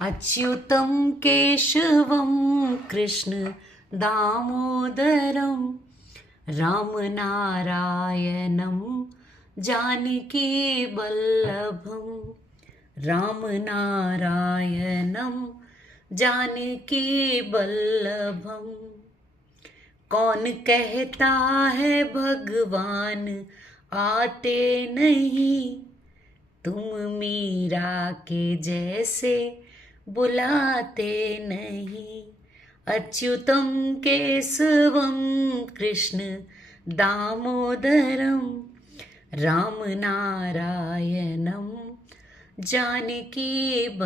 अच्युतं केशवं कृष्ण दामोदरं रामनारायणं जानकीवल्लभं रामनारायणं जानकीवल्लभं। कौन कहता है भगवान आते नहीं, तुम मीरा के जैसे बुलाते नहीं। अच्युतं केशवं कृष्ण दामोदरं रामनारायणं जानकीवल्लभं।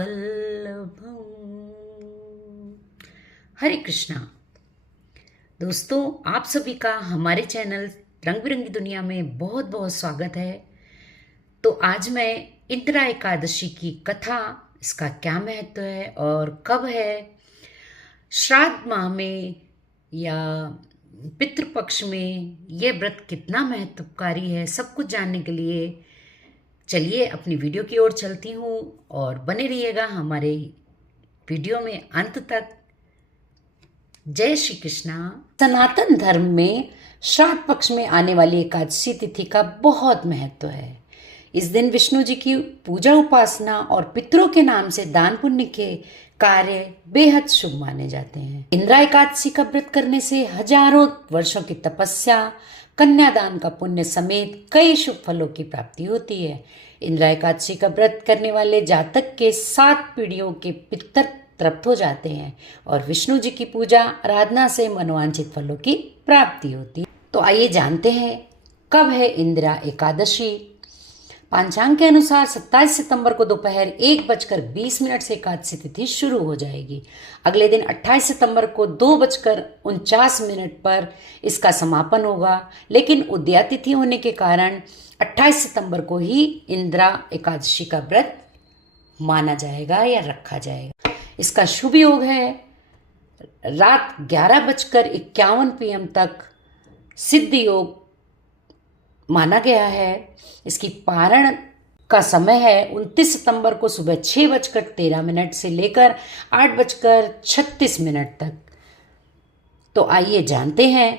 हरे कृष्णा। दोस्तों, आप सभी का हमारे चैनल रंग बिरंगी दुनिया में बहुत बहुत स्वागत है। तो आज मैं इंदिरा एकादशी की कथा, इसका क्या महत्व है और कब है, श्राद्ध माह में या पितृपक्ष में ये व्रत कितना महत्वकारी है, सब कुछ जानने के लिए चलिए अपनी वीडियो की ओर चलती हूँ और बने रहिएगा हमारे वीडियो में अंत तक। जय श्री कृष्णा। सनातन धर्म में श्राद्ध पक्ष में आने वाली एकादशी तिथि का बहुत महत्व है। इस दिन विष्णु जी की पूजा उपासना और पितरों के नाम से दान पुण्य के कार्य बेहद शुभ माने जाते हैं। इंदिरा एकादशी का व्रत करने से हजारों वर्षों की तपस्या, कन्यादान का पुण्य समेत कई शुभ फलों की प्राप्ति होती है। इंदिरा एकादशी का व्रत करने वाले जातक के 7 पीढ़ियों के पितर तृप्त हो जाते हैं और विष्णु जी की पूजा आराधना से मनोवांछित फलों की प्राप्ति होती है। तो आइए जानते हैं कब है इंदिरा एकादशी। पंचांग के अनुसार 27 सितंबर को दोपहर 1:20 से एकादशी तिथि शुरू हो जाएगी। अगले दिन 28 सितंबर को 2:49 पर इसका समापन होगा, लेकिन उदया तिथि होने के कारण 28 सितंबर को ही इंदिरा एकादशी का व्रत माना जाएगा या रखा जाएगा। इसका शुभ योग है रात 11:51 PM तक सिद्ध योग माना गया है। इसकी पारण का समय है 29 सितंबर को सुबह 6:13 से लेकर 8:36 तक। तो आइए जानते हैं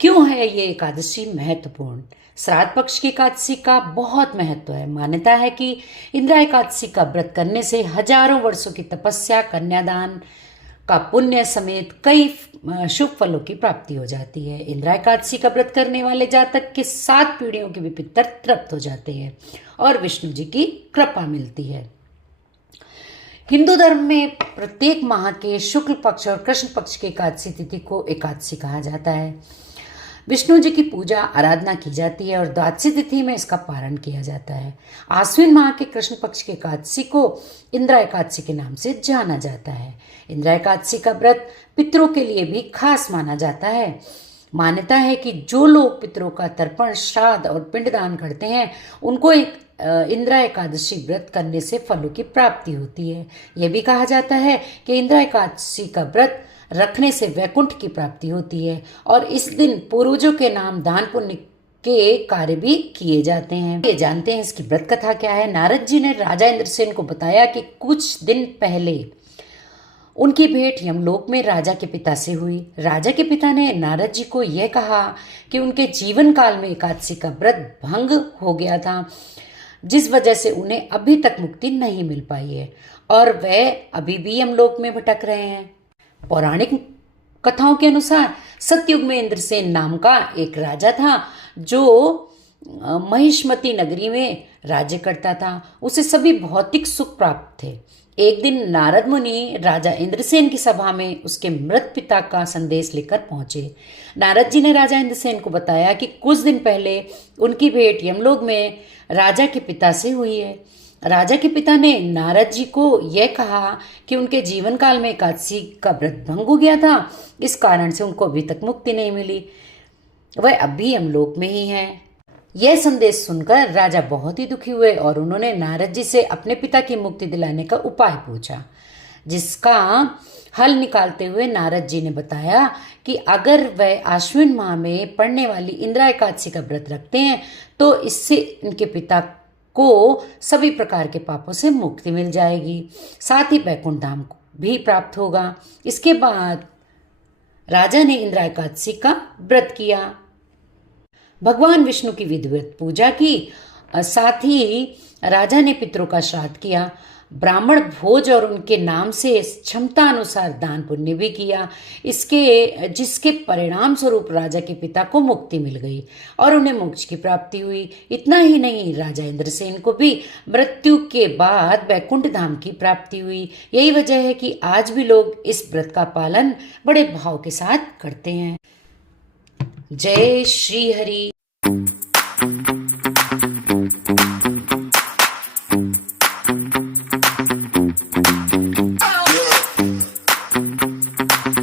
क्यों है ये एकादशी महत्वपूर्ण। श्राद्ध पक्ष की एकादशी का बहुत महत्व है। मान्यता है कि इंदिरा एकादशी का व्रत करने से हजारों वर्षों की तपस्या, कन्यादान का पुण्य समेत कई शुभ फलों की प्राप्ति हो जाती है। इंदिरा एकादशी का व्रत करने वाले जातक के 7 पीढ़ियों के भी पितर तृप्त हो जाते हैं और विष्णु जी की कृपा मिलती है। हिंदू धर्म में प्रत्येक माह के शुक्ल पक्ष और कृष्ण पक्ष की एकादशी तिथि को एकादशी कहा जाता है। विष्णु जी की पूजा आराधना की जाती है और द्वादशी तिथि में इसका पारण किया जाता है। आश्विन माह के कृष्ण पक्ष की एकादशी को इंदिरा एकादशी के नाम से जाना जाता है। इंदिरा एकादशी का व्रत पितरों के लिए भी खास माना जाता है। मान्यता है कि जो लोग पितरों का तर्पण, श्राद्ध और पिंडदान करते हैं उनको इंदिरा एकादशी व्रत करने से फलों की प्राप्ति होती है। यह भी कहा जाता है कि इंदिरा एकादशी का व्रत रखने से वैकुंठ की प्राप्ति होती है और इस दिन पूर्वजों के नाम दान पुण्य के कार्य भी किए जाते हैं। ये जानते हैं इसकी व्रत कथा क्या है। नारद जी ने राजा इंद्रसेन को बताया कि कुछ दिन पहले उनकी भेंट यमलोक में राजा के पिता से हुई। राजा के पिता ने नारद जी को यह कहा कि उनके जीवन काल में एकादशी का व्रत भंग हो गया था, जिस वजह से उन्हें अभी तक मुक्ति नहीं मिल पाई है और वह अभी भी यमलोक में भटक रहे हैं। पौराणिक कथाओं के अनुसार सतयुग में इंद्रसेन नाम का एक राजा था जो महिष्मती नगरी में राज्य करता था। उसे सभी भौतिक सुख प्राप्त थे। एक दिन नारद मुनि राजा इंद्रसेन की सभा में उसके मृत पिता का संदेश लेकर पहुंचे। नारद जी ने राजा इंद्रसेन को बताया कि कुछ दिन पहले उनकी भेंट यमलोक में राजा के पिता से हुई है। राजा के पिता ने नारद जी को यह कहा कि उनके जीवन काल में एकादशी का व्रत भंग हो गया था, इस कारण से उनको अभी तक मुक्ति नहीं मिली, वह अभी यमलोक में ही है। यह संदेश सुनकर राजा बहुत ही दुखी हुए और उन्होंने नारद जी से अपने पिता की मुक्ति दिलाने का उपाय पूछा, जिसका हल निकालते हुए नारद जी ने बताया कि अगर वह आश्विन माह में पड़ने वाली इंदिरा एकादशी का व्रत रखते हैं तो इससे इनके पिता को सभी प्रकार के पापों से मुक्ति मिल जाएगी, साथ ही वैकुंठ धाम को भी प्राप्त होगा। इसके बाद राजा ने इंदिरा एकादशी का व्रत किया, भगवान विष्णु की विधिवत पूजा की, साथ ही राजा ने पितरों का श्राद्ध किया, ब्राह्मण भोज और उनके नाम से क्षमता अनुसार दान पुण्य भी किया। जिसके परिणाम स्वरूप राजा के पिता को मुक्ति मिल गई और उन्हें मोक्ष की प्राप्ति हुई। इतना ही नहीं, राजा इंद्रसेन को भी मृत्यु के बाद वैकुंठ धाम की प्राप्ति हुई। यही वजह है कि आज भी लोग इस व्रत का पालन बड़े भाव के साथ करते हैं। जय श्री हरि।